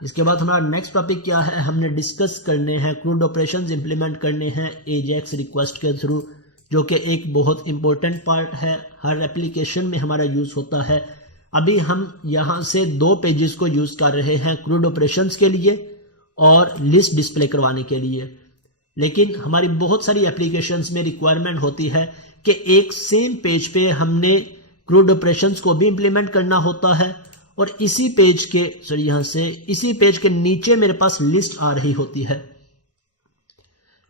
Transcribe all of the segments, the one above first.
इसके बाद हमारा नेक्स्ट टॉपिक क्या है, हमने डिस्कस करने हैं क्रूड ऑपरेशंस इंप्लीमेंट करने हैं एजेक्स रिक्वेस्ट के थ्रू, जो कि एक बहुत इंपॉर्टेंट पार्ट है, हर एप्लीकेशन में हमारा यूज़ होता है। अभी हम यहाँ से 2 पेजेस को यूज़ कर रहे हैं क्रूड ऑपरेशंस के लिए और लिस्ट डिस्प्ले करवाने के लिए, लेकिन हमारी बहुत सारी एप्लीकेशंस में रिक्वायरमेंट होती है कि एक सेम पेज पे हमने क्रूड ऑपरेशंस को भी इंप्लीमेंट करना होता है और इसी पेज के नीचे मेरे पास लिस्ट आ रही होती है।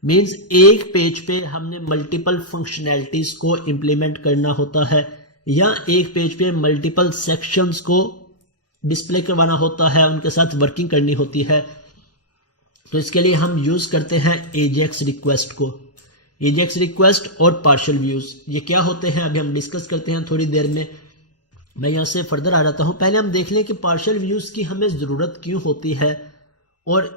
मींस एक पेज पे हमने मल्टीपल फंक्शनैलिटीज को इंप्लीमेंट करना होता है या एक पेज पे मल्टीपल सेक्शंस को डिस्प्ले करवाना होता है, उनके साथ वर्किंग करनी होती है। तो इसके लिए हम यूज करते हैं एजेक्स रिक्वेस्ट को। एजेक्स रिक्वेस्ट और पार्शियल व्यूज ये क्या होते हैं अभी हम डिस्कस करते हैं थोड़ी देर में। मैं यहाँ से फर्दर आ जाता हूँ। पहले हम देख लें कि पार्शियल व्यूज की हमें ज़रूरत क्यों होती है और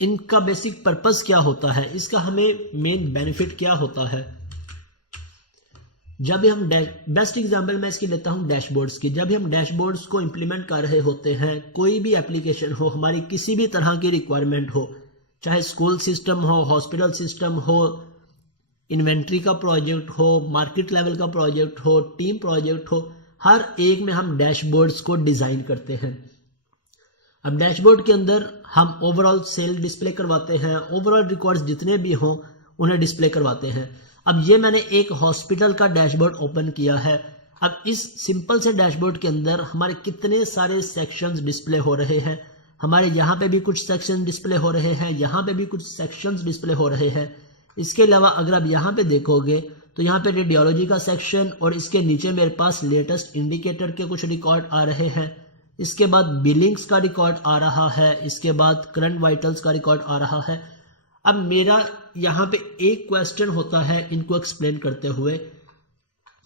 इनका बेसिक पर्पस क्या होता है, इसका हमें मेन बेनिफिट क्या होता है। जब भी हम बेस्ट एग्जांपल मैं इसकी लेता हूँ डैशबोर्ड्स की। जब भी हम डैशबोर्ड्स को इंप्लीमेंट कर रहे होते हैं, कोई भी एप्लीकेशन हो, हमारी किसी भी तरह की रिक्वायरमेंट हो, चाहे स्कूल सिस्टम हो, हॉस्पिटल सिस्टम हो, इन्वेंट्री का प्रोजेक्ट हो, मार्केट लेवल का प्रोजेक्ट हो, टीम प्रोजेक्ट हो, हर एक में हम डैशबोर्ड्स को डिजाइन करते हैं। अब डैशबोर्ड के अंदर हम ओवरऑल सेल डिस्प्ले करवाते हैं, ओवरऑल रिकॉर्ड्स जितने भी हों उन्हें डिस्प्ले करवाते हैं। अब ये मैंने एक हॉस्पिटल का डैशबोर्ड ओपन किया है। अब इस सिंपल से डैशबोर्ड के अंदर हमारे कितने सारे सेक्शंस डिस्प्ले हो रहे हैं। हमारे यहाँ पे भी कुछ सेक्शन डिस्प्ले हो रहे हैं, यहाँ पे भी कुछ सेक्शंस डिस्प्ले हो रहे हैं। इसके अलावा अगर आप यहाँ पे देखोगे तो यहाँ पे रेडियोलॉजी का सेक्शन और इसके नीचे मेरे पास लेटेस्ट इंडिकेटर के कुछ रिकॉर्ड आ रहे हैं। इसके बाद बिलिंग्स का रिकॉर्ड आ रहा है, इसके बाद करंट वाइटल्स का रिकॉर्ड आ रहा है। अब मेरा यहाँ पे एक क्वेश्चन होता है इनको एक्सप्लेन करते हुए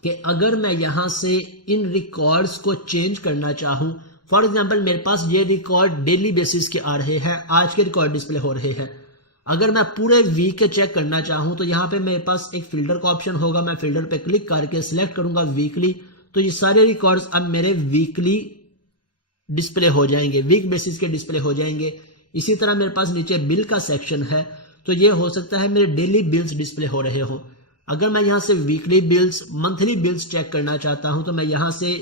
कि अगर मैं यहाँ से इन रिकॉर्ड्स को चेंज करना चाहूँ, फॉर एग्जाम्पल मेरे पास ये रिकॉर्ड डेली बेसिस के आ रहे हैं, आज के रिकॉर्ड डिस्प्ले हो रहे हैं। अगर मैं पूरे वीक के चेक करना चाहूँ तो यहाँ पे मेरे पास एक फिल्टर का ऑप्शन होगा। मैं फिल्टर पे क्लिक करके सिलेक्ट करूंगा वीकली, तो ये सारे रिकॉर्ड्स अब मेरे वीकली डिस्प्ले हो जाएंगे, वीक बेसिस के डिस्प्ले हो जाएंगे। इसी तरह मेरे पास नीचे बिल का सेक्शन है, तो ये हो सकता है मेरे डेली बिल्स डिस्प्ले हो रहे हो। अगर मैं यहाँ से weekly bills, monthly bills check करना चाहता हूँ तो मैं यहाँ से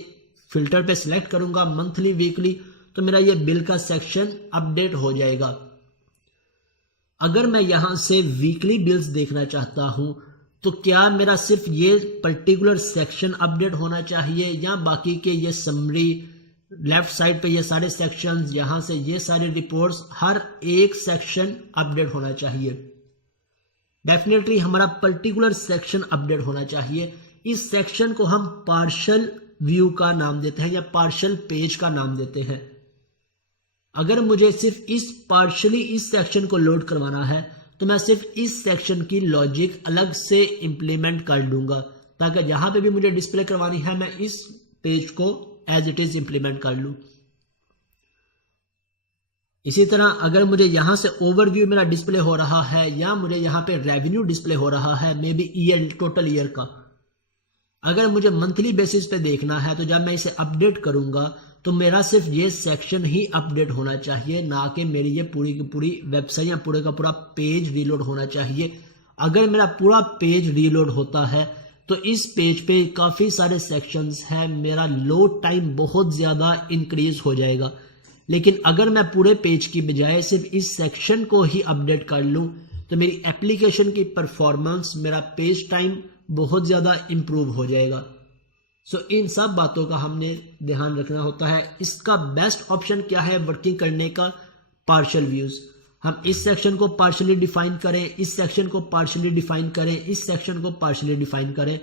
फिल्टर पे सिलेक्ट करूंगा मंथली, वीकली, तो मेरा ये बिल का सेक्शन अपडेट हो जाएगा। अगर मैं यहाँ से वीकली बिल्स देखना चाहता हूँ तो क्या मेरा सिर्फ ये पर्टिकुलर सेक्शन अपडेट होना चाहिए या बाकी के ये समरी, लेफ्ट साइड पे ये सारे सेक्शंस, यहाँ से ये सारे रिपोर्ट्स, हर एक सेक्शन अपडेट होना चाहिए? डेफिनेटली हमारा पर्टिकुलर सेक्शन अपडेट होना चाहिए। इस सेक्शन को हम पार्शियल व्यू का नाम देते हैं या पार्शियल पेज का नाम देते हैं। अगर मुझे सिर्फ इस सेक्शन को लोड करवाना है तो मैं सिर्फ इस सेक्शन की लॉजिक अलग से इंप्लीमेंट कर लूंगा, ताकि जहां पे भी मुझे डिस्प्ले करवानी है मैं इस पेज को एज इट इज इंप्लीमेंट कर लूं। इसी तरह अगर मुझे यहां से ओवरव्यू मेरा डिस्प्ले हो रहा है या मुझे यहां पे रेवेन्यू डिस्प्ले हो रहा है, may be year, total year का, अगर मुझे मंथली बेसिस पे देखना है तो जब मैं इसे अपडेट करूंगा तो मेरा सिर्फ ये सेक्शन ही अपडेट होना चाहिए, ना कि मेरी ये पूरी की पूरी वेबसाइट या पूरे का पूरा पेज रीलोड होना चाहिए। अगर मेरा पूरा पेज रीलोड होता है तो इस पेज पे काफ़ी सारे सेक्शंस हैं, मेरा लोड टाइम बहुत ज़्यादा इंक्रीज हो जाएगा। लेकिन अगर मैं पूरे पेज की बजाय सिर्फ इस सेक्शन को ही अपडेट कर लूँ तो मेरी एप्लीकेशन की परफॉर्मेंस, मेरा पेज टाइम बहुत ज़्यादा इम्प्रूव हो जाएगा। सो इन सब बातों का हमने ध्यान रखना होता है। इसका बेस्ट ऑप्शन क्या है वर्किंग करने का? Partial views. हम इस सेक्शन को पार्शियली डिफाइन करें, इस सेक्शन को पार्शियली डिफाइन करें, इस सेक्शन को पार्शियली डिफाइन करें।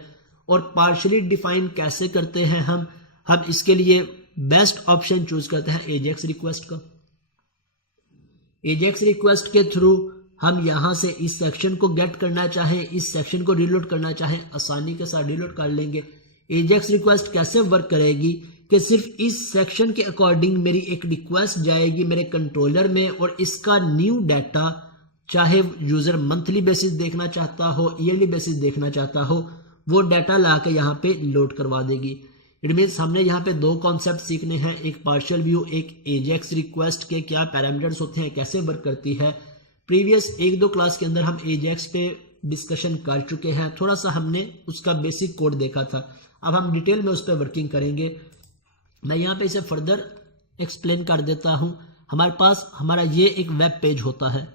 और पार्शियली डिफाइन कैसे करते हैं हम इसके लिए बेस्ट ऑप्शन चूज करते हैं एजेक्स रिक्वेस्ट का। एजेक्स रिक्वेस्ट के थ्रू हम यहां से इस सेक्शन को गेट करना चाहें, इस सेक्शन को रीलोड करना चाहें, आसानी के साथ रीलोड कर लेंगे। एजेक्स रिक्वेस्ट कैसे वर्क करेगी कि सिर्फ इस सेक्शन के अकॉर्डिंग मेरी एक रिक्वेस्ट जाएगी मेरे कंट्रोलर में और इसका न्यू डाटा, चाहे यूजर मंथली बेसिस देखना चाहता हो, ईयरली बेसिस देखना चाहता हो, वो डाटा ला के यहाँ पे लोड करवा देगी। इट मीन्स हमने यहाँ पे दो कॉन्सेप्ट सीखने हैं, एक पार्शियल व्यू, एक एजेक्स रिक्वेस्ट के क्या पैरामीटर्स होते हैं, कैसे वर्क करती है। प्रीवियस 1-2 क्लास के अंदर हम एजेक्स पे डिस्कशन कर चुके हैं, थोड़ा सा हमने उसका बेसिक कोड देखा था। अब हम डिटेल में उस पर वर्किंग करेंगे। मैं यहाँ पे इसे फर्दर एक्सप्लेन कर देता हूँ। हमारे पास हमारा ये एक वेब पेज होता है,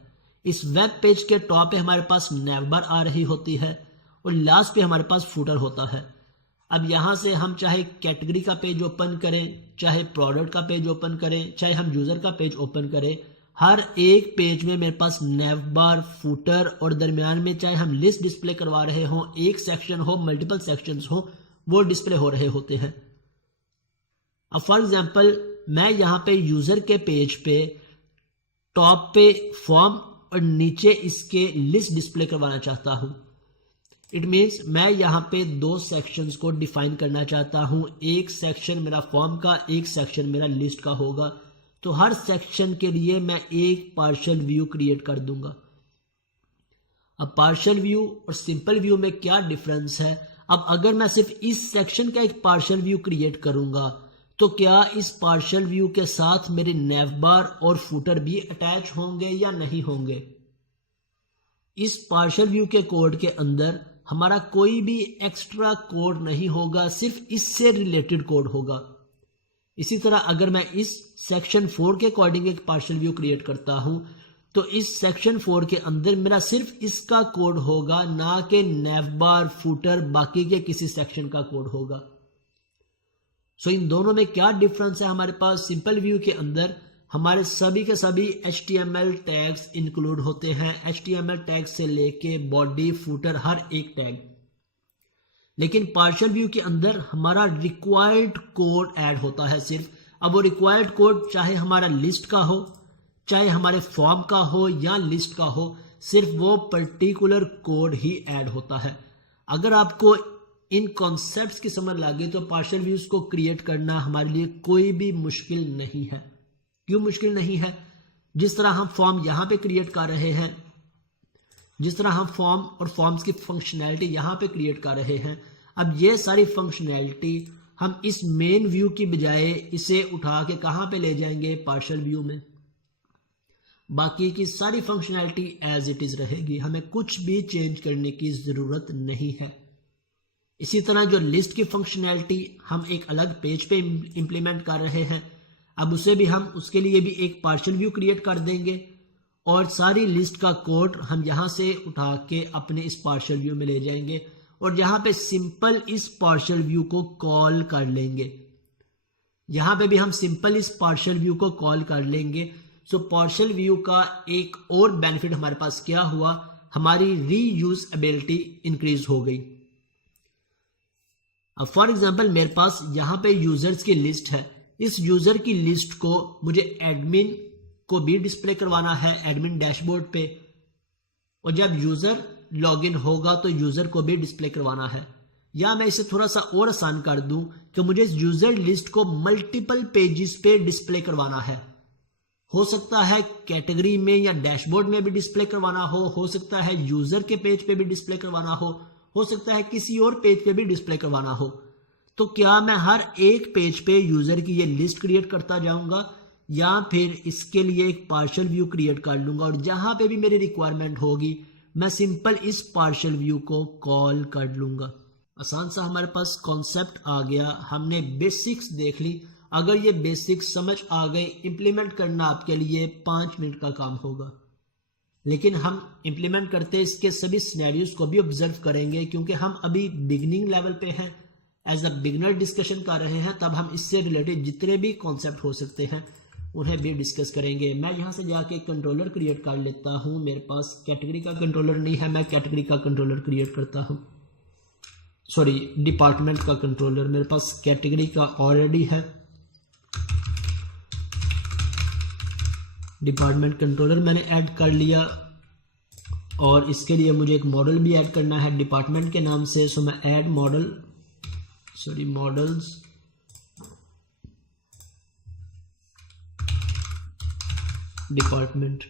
इस वेब पेज के टॉप पे हमारे पास नैव बार आ रही होती है और लास्ट पे हमारे पास फूटर होता है। अब यहाँ से हम चाहे कैटेगरी का पेज ओपन करें, चाहे प्रोडक्ट का पेज ओपन करें, चाहे हम यूजर का पेज ओपन करें, हर एक पेज में मेरे पास नैव बार, फूटर और दरमियान में चाहे हम लिस्ट डिस्प्ले करवा रहे हों, एक सेक्शन हो, मल्टीपल सेक्शंस हो, वो डिस्प्ले हो रहे होते हैं। अब फॉर एग्जांपल मैं यहाँ पे यूजर के पेज पे टॉप पे फॉर्म और नीचे इसके लिस्ट डिस्प्ले करवाना चाहता हूँ। इट मीन्स मैं यहाँ पे 2 सेक्शंस को डिफाइन करना चाहता हूँ, एक सेक्शन मेरा फॉर्म का, एक सेक्शन मेरा लिस्ट का होगा। तो हर सेक्शन के लिए मैं एक पार्शियल व्यू क्रिएट कर दूंगा। अब पार्शियल व्यू और सिंपल व्यू में क्या डिफरेंस है? अब अगर मैं सिर्फ इस सेक्शन का एक पार्शियल व्यू क्रिएट करूंगा तो क्या इस पार्शियल व्यू के साथ मेरे नैव बार और फूटर भी अटैच होंगे या नहीं होंगे? इस पार्शियल व्यू के कोड के अंदर हमारा कोई भी एक्स्ट्रा कोड नहीं होगा, सिर्फ इससे रिलेटेड कोड होगा। इसी तरह अगर मैं इस सेक्शन 4 के अकॉर्डिंग एक पार्शियल व्यू क्रिएट करता हूं तो इस सेक्शन 4 के अंदर मेरा सिर्फ इसका कोड होगा, ना कि नैव बार, फूटर, बाकी के किसी सेक्शन का कोड होगा। सो इन दोनों में क्या डिफरेंस है? हमारे पास सिंपल व्यू के अंदर हमारे सभी के सभी HTML टैग्स इंक्लूड होते हैं, HTML टैग से लेके बॉडी, फूटर, हर एक टैग। लेकिन पार्शियल व्यू के अंदर हमारा रिक्वायर्ड कोड ऐड होता है सिर्फ। अब वो रिक्वायर्ड कोड चाहे हमारा लिस्ट का हो, चाहे हमारे फॉर्म का हो या लिस्ट का हो, सिर्फ वो पर्टिकुलर कोड ही ऐड होता है। अगर आपको इन कॉन्सेप्ट्स की समझ लगे तो पार्शियल व्यूज को क्रिएट करना हमारे लिए कोई भी मुश्किल नहीं है। क्यों मुश्किल नहीं है? जिस तरह हम फॉर्म यहां पे क्रिएट कर रहे हैं, जिस तरह हम फॉर्म और फॉर्म्स की फंक्शनैलिटी यहां पे क्रिएट कर रहे हैं, अब ये सारी फंक्शनैलिटी हम इस मेन व्यू की बजाय इसे उठा के कहां पे ले जाएंगे? पार्शियल व्यू में। बाकी की सारी फंक्शनैलिटी एज इट इज रहेगी, हमें कुछ भी चेंज करने की जरूरत नहीं है। इसी तरह जो लिस्ट की फंक्शनैलिटी हम एक अलग पेज पे इंप्लीमेंट कर रहे हैं, अब उसे भी हम उसके लिए भी एक पार्शियल व्यू क्रिएट कर देंगे और सारी लिस्ट का कोड हम यहां से उठा के अपने इस पार्शियल व्यू में ले जाएंगे और यहां पे सिंपल इस पार्शियल व्यू को कॉल कर लेंगे। यहां पे भी हम सिंपल इस पार्शियल व्यू को कॉल कर लेंगे। सो पार्शियल व्यू का एक और बेनिफिट हमारे पास क्या हुआ? हमारी रीयूजेबिलिटी इंक्रीज हो गई। अब फॉर एग्जांपल मेरे पास यहां पे यूजर्स की लिस्ट है, इस यूजर की लिस्ट को मुझे एडमिन को भी डिस्प्ले करवाना है एडमिन डैशबोर्ड पे, और जब यूजर लॉगिन होगा तो यूजर को भी डिस्प्ले करवाना है। या मैं इसे थोड़ा सा और आसान कर दूं कि मुझे इस यूजर लिस्ट को मल्टीपल पेजेस पे डिस्प्ले करवाना है। हो सकता है कैटेगरी में या डैशबोर्ड में भी डिस्प्ले करवाना हो सकता है यूजर के पेज पे भी डिस्प्ले करवाना हो सकता है किसी और पेज पे भी डिस्प्ले करवाना हो। तो क्या मैं हर एक पेज पे यूजर की ये लिस्ट क्रिएट करता जाऊंगा या फिर इसके लिए एक पार्शियल व्यू क्रिएट कर लूंगा और जहां पे भी मेरी रिक्वायरमेंट होगी मैं सिंपल इस पार्शियल व्यू को कॉल कर लूंगा। आसान सा हमारे पास कॉन्सेप्ट आ गया, हमने बेसिक्स देख ली। अगर ये बेसिक्स समझ आ गए, इंप्लीमेंट करना आपके लिए 5 मिनट का काम होगा। लेकिन हम इंप्लीमेंट करते इसके सभी सिनेरियोज को भी ऑब्जर्व करेंगे, क्योंकि हम अभी बिगिनिंग लेवल पे हैं, एज अ बिगनर डिस्कशन कर रहे हैं। तब हम इससे रिलेटेड जितने भी कॉन्सेप्ट हो सकते हैं उन्हें भी डिस्कस करेंगे। मैं यहाँ से जाके कंट्रोलर क्रिएट कर लेता हूँ। मेरे पास कैटेगरी का कंट्रोलर नहीं है, मैं कैटेगरी का कंट्रोलर क्रिएट करता हूँ। सॉरी, डिपार्टमेंट का कंट्रोलर मेरे पास कैटेगरी का ऑलरेडी है। डिपार्टमेंट कंट्रोलर मैंने ऐड कर लिया और इसके लिए मुझे एक मॉडल भी ऐड करना है डिपार्टमेंट के नाम से। सो मैं add model, sorry models, department.